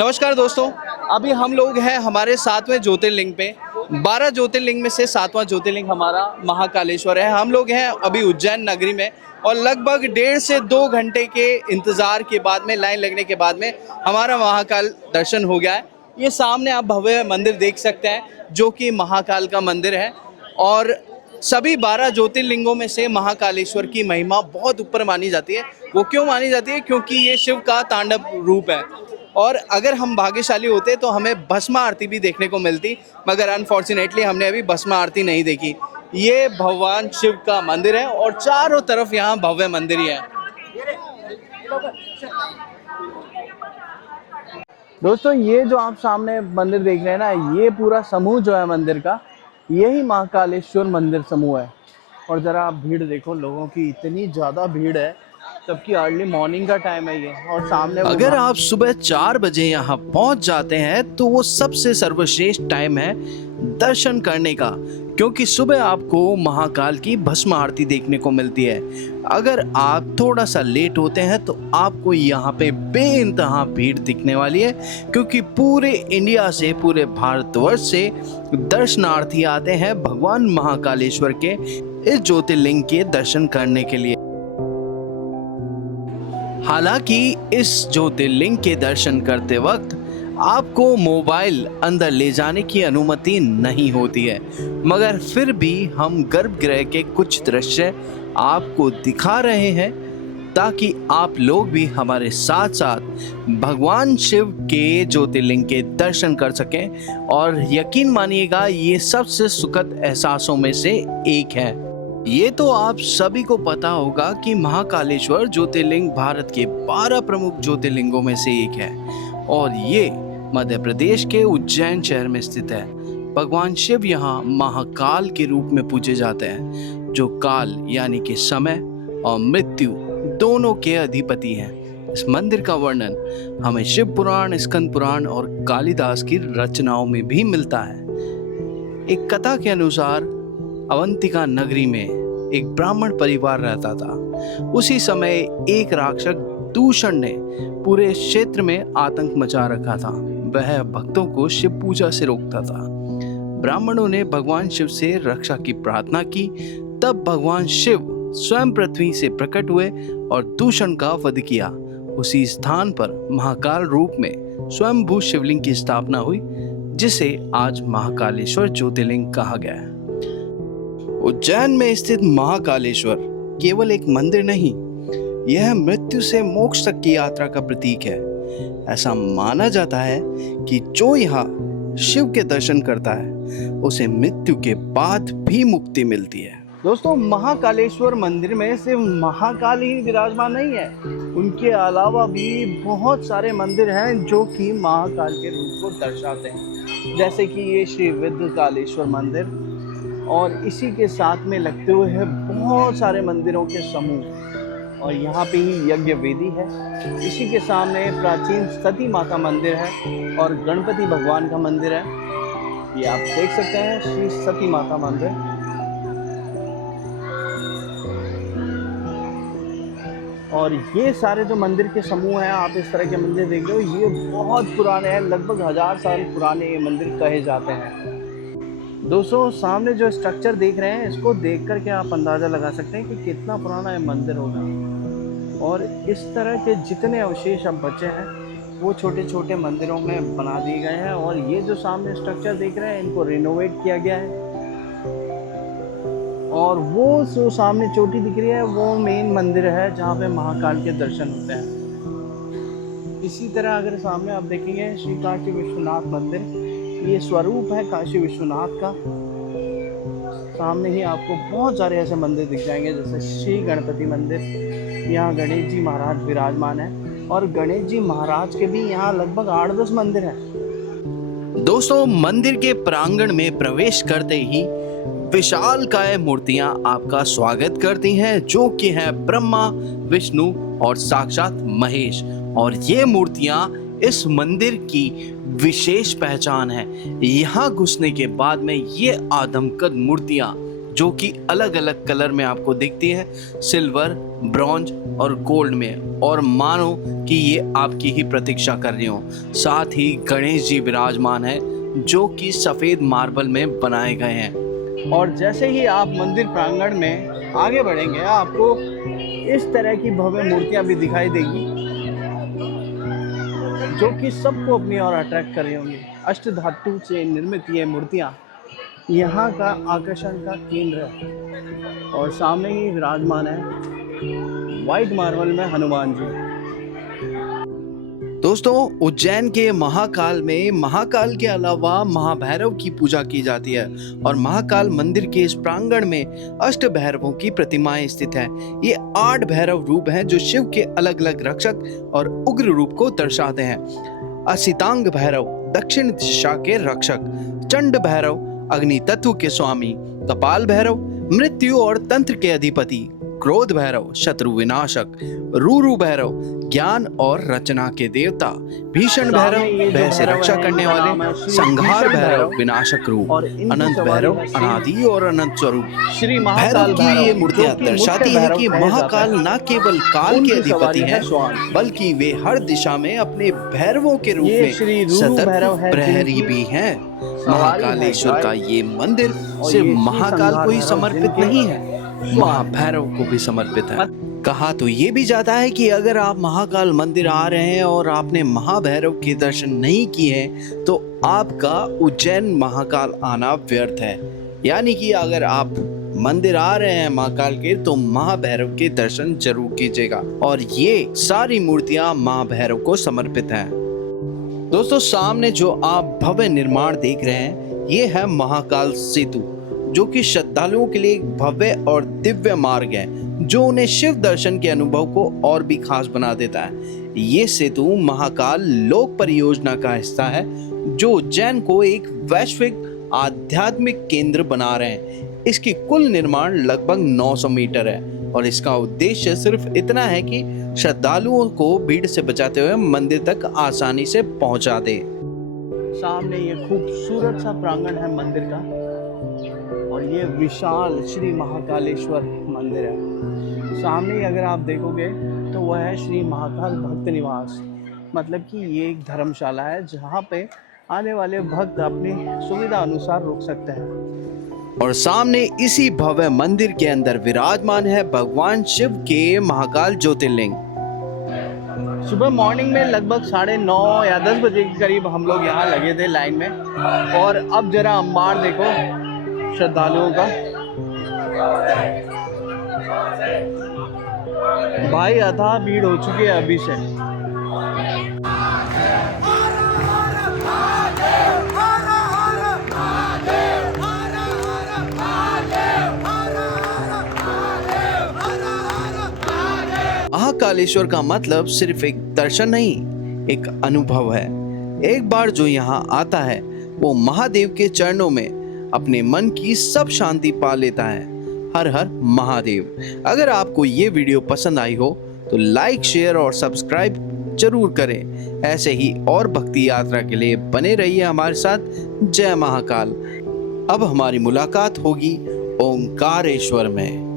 नमस्कार दोस्तों, अभी हम लोग हैं हमारे 7वें ज्योतिर्लिंग पे। 12 ज्योतिर्लिंग में से 7वां ज्योतिर्लिंग हमारा महाकालेश्वर है। हम लोग हैं अभी उज्जैन नगरी में और लगभग 1.5 से 2 घंटे के इंतज़ार के बाद में, लाइन लगने के बाद में हमारा महाकाल दर्शन हो गया है। ये सामने आप भव्य मंदिर देख सकते हैं जो कि महाकाल का मंदिर है। और सभी 12 ज्योतिर्लिंगों में से महाकालेश्वर की महिमा बहुत ऊपर मानी जाती है। वो क्यों मानी जाती है? क्योंकि ये शिव का तांडव रूप है। और अगर हम भाग्यशाली होते तो हमें भस्म आरती भी देखने को मिलती, मगर अनफॉर्चुनेटली हमने अभी भस्म आरती नहीं देखी। ये भगवान शिव का मंदिर है और चारों तरफ यहाँ भव्य मंदिर ही है। दोस्तों, ये जो आप सामने मंदिर देख रहे हैं ना, ये पूरा समूह जो है मंदिर का, यही महाकालेश्वर मंदिर समूह है। और ज़रा आप भीड़ देखो, लोगों की इतनी ज़्यादा भीड़ है, सबकी अर्ली मॉर्निंग का टाइम है ये। और सामने अगर आप सुबह 4 बजे यहाँ पहुँच जाते हैं तो वो सबसे सर्वश्रेष्ठ टाइम है दर्शन करने का, क्योंकि सुबह आपको महाकाल की भस्म आरती देखने को मिलती है। अगर आप थोड़ा सा लेट होते हैं तो आपको यहाँ पे बेइंतहा भीड़ दिखने वाली है, क्योंकि पूरे इंडिया से, पूरे भारतवर्ष से दर्शनार्थी आते हैं भगवान महाकालेश्वर के इस ज्योतिर्लिंग के दर्शन करने के लिए। हालांकि इस ज्योतिर्लिंग के दर्शन करते वक्त आपको मोबाइल अंदर ले जाने की अनुमति नहीं होती है, मगर फिर भी हम गर्भगृह के कुछ दृश्य आपको दिखा रहे हैं ताकि आप लोग भी हमारे साथ साथ भगवान शिव के ज्योतिर्लिंग के दर्शन कर सकें। और यकीन मानिएगा, ये सबसे सुखद एहसासों में से एक है। ये तो आप सभी को पता होगा कि महाकालेश्वर ज्योतिर्लिंग भारत के 12 प्रमुख ज्योतिर्लिंगों में से एक है और ये मध्य प्रदेश के उज्जैन शहर में स्थित है। भगवान शिव यहाँ महाकाल के रूप में पूजे जाते हैं, जो काल यानी कि समय और मृत्यु दोनों के अधिपति हैं। इस मंदिर का वर्णन हमें शिव पुराण, स्कंद पुराण और कालिदास की रचनाओं में भी मिलता है। एक कथा के अनुसार अवंतिका नगरी में एक ब्राह्मण परिवार रहता था। उसी समय एक राक्षस दूषण ने पूरे क्षेत्र में आतंक मचा रखा था। वह भक्तों को शिव पूजा से रोकता था। ब्राह्मणों ने भगवान शिव से रक्षा की प्रार्थना की। तब भगवान शिव स्वयं पृथ्वी से प्रकट हुए और दूषण का वध किया। उसी स्थान पर महाकाल रूप में स्वयंभू शिवलिंग की स्थापना हुई, जिसे आज महाकालेश्वर ज्योतिर्लिंग कहा गया है। उज्जैन में स्थित महाकालेश्वर केवल एक मंदिर नहीं, यह मृत्यु से मोक्ष तक की यात्रा का प्रतीक है। ऐसा माना जाता है कि जो यहाँ शिव के दर्शन करता है उसे मृत्यु के बाद भी मुक्ति मिलती है। दोस्तों, महाकालेश्वर मंदिर में सिर्फ महाकाल ही विराजमान नहीं है, उनके अलावा भी बहुत सारे मंदिर हैं जो कि महाकाल के रूप को दर्शाते हैं। जैसे कि ये श्री विद्यकालेश्वर मंदिर, और इसी के साथ में लगते हुए है बहुत सारे मंदिरों के समूह। और यहाँ पे ही यज्ञ वेदी है। इसी के सामने प्राचीन सती माता मंदिर है और गणपति भगवान का मंदिर है। ये आप देख सकते हैं, श्री सती माता मंदिर। और ये सारे जो मंदिर के समूह हैं, आप इस तरह के मंदिर देख रहे हो, ये बहुत पुराने हैं। लगभग 1000 साल पुराने ये मंदिर कहे जाते हैं। दोस्तों, सामने जो स्ट्रक्चर देख रहे हैं, इसको देख कर के आप अंदाज़ा लगा सकते हैं कि कितना पुराना ये मंदिर होगा। और इस तरह के जितने अवशेष अब बचे हैं वो छोटे छोटे मंदिरों में बना दिए गए हैं। और ये जो सामने स्ट्रक्चर देख रहे हैं, इनको रिनोवेट किया गया है। और वो जो सामने चोटी दिख रही है, वो मेन मंदिर है जहाँ पे महाकाल के दर्शन होते हैं। इसी तरह अगर सामने आप देखेंगे, श्री काशी विश्वनाथ मंदिर, ये स्वरूप है काशी विश्वनाथ का। सामने ही आपको बहुत सारे ऐसे मंदिर दिख जाएंगे, जैसे श्री गणपति मंदिर। यहाँ गणेश जी महाराज विराजमान है और गणेश जी महाराज के भी यहाँ लगभग 8-10 मंदिर हैं। दोस्तों, मंदिर के प्रांगण में प्रवेश करते ही विशालकाय मूर्तियां आपका स्वागत करती हैं, जो कि हैं ब्रह्मा, विष्णु और साक्षात महेश। और ये मूर्तियां इस मंदिर की विशेष पहचान है। यहाँ घुसने के बाद में ये आदमकद मूर्तियाँ जो कि अलग अलग कलर में आपको दिखती है, सिल्वर, ब्रॉन्ज और गोल्ड में, और मानो कि ये आपकी ही प्रतीक्षा कर रही हो। साथ ही गणेश जी विराजमान है जो कि सफेद मार्बल में बनाए गए हैं। और जैसे ही आप मंदिर प्रांगण में आगे बढ़ेंगे आपको इस तरह की भव्य मूर्तियां भी दिखाई देगी जो कि सबको अपनी ओर अट्रैक्ट कर रही होंगी। अष्ट धातु से निर्मित ये मूर्तियां यहाँ का आकर्षण का केंद्र है। और सामने ही विराजमान है वाइट मार्बल में हनुमान जी। दोस्तों, उज्जैन के महाकाल में महाकाल के अलावा महाभैरव की पूजा की जाती है और महाकाल मंदिर के इस प्रांगण में अष्ट भैरवों की प्रतिमाएं स्थित है। ये 8 भैरव रूप हैं जो शिव के अलग अलग रक्षक और उग्र रूप को दर्शाते हैं। असितांग भैरव दक्षिण दिशा के रक्षक, चंड भैरव अग्नि तत्व के स्वामी, कपाल भैरव मृत्यु और तंत्र के अधिपति, क्रोध भैरव शत्रु विनाशक, रूरू भैरव ज्ञान और रचना के देवता, भीषण भैरव भय से रक्षा करने वाले, संहार भैरव विनाशक रूप, अनंत भैरव अनादि और अनंत स्वरूप। श्री भैरव की ये मूर्तियां दर्शाती है कि महाकाल न केवल काल के अधिपति हैं, बल्कि वे हर दिशा में अपने भैरवों के रूप में सतर्क प्रहरी भी हैं। महाकालेश्वर का ये मंदिर सिर्फ महाकाल को ही समर्पित नहीं है, महाभैरव को भी समर्पित है। कहा तो ये भी जाता है कि अगर आप महाकाल मंदिर आ रहे हैं और आपने महाभैरव के दर्शन नहीं किए हैं तो आपका उज्जैन महाकाल आना व्यर्थ है। यानी कि अगर आप मंदिर आ रहे हैं महाकाल के तो महाभैरव के दर्शन जरूर कीजिएगा। और ये सारी मूर्तियां महाभैरव को समर्पित हैं। दोस्तों, सामने जो आप भव्य निर्माण देख रहे हैं ये है महाकाल सेतु, जो कि श्रद्धालुओं के लिए एक भव्य और दिव्य मार्ग है जो उन्हें शिव दर्शन के अनुभव को और भी खास बना देता है। ये सेतु महाकाल लोक परियोजना का हिस्सा है जो उज्जैन को एक वैश्विक आध्यात्मिक केंद्र बना रहे हैं। इसकी कुल निर्माण लगभग 900 मीटर है और इसका उद्देश्य सिर्फ इतना है कि श्रद्धालुओं को भीड़ से बचाते हुए मंदिर तक आसानी से पहुंचा दे। सामने ये खूबसूरत सा प्रांगण है मंदिर का और ये विशाल श्री महाकालेश्वर मंदिर है। सामने ही अगर आप देखोगे तो वह है श्री महाकाल भक्त निवास, मतलब कि ये एक धर्मशाला है जहाँ पे आने वाले भक्त अपनी सुविधा अनुसार रुक सकते हैं। और सामने इसी भव्य मंदिर के अंदर विराजमान है भगवान शिव के महाकाल ज्योतिर्लिंग। सुबह मॉर्निंग में लगभग 9:30 या 10 बजे के करीब हम लोग यहाँ लगे थे लाइन में, और अब जरा अंबार देखो श्रद्धालुओं का। भाई अथाह भीड़ हो चुकी है अभी से। महाकालेश्वर का मतलब सिर्फ एक दर्शन नहीं, एक अनुभव है। एक बार जो यहाँ आता है वो महादेव के चरणों में अपने मन की सब शांति पा लेता है। हर हर महादेव। अगर आपको ये वीडियो पसंद आई हो तो लाइक, शेयर और सब्सक्राइब जरूर करें। ऐसे ही और भक्ति यात्रा के लिए बने रहिए हमारे साथ। जय महाकाल। अब हमारी मुलाकात होगी ओंकारेश्वर में।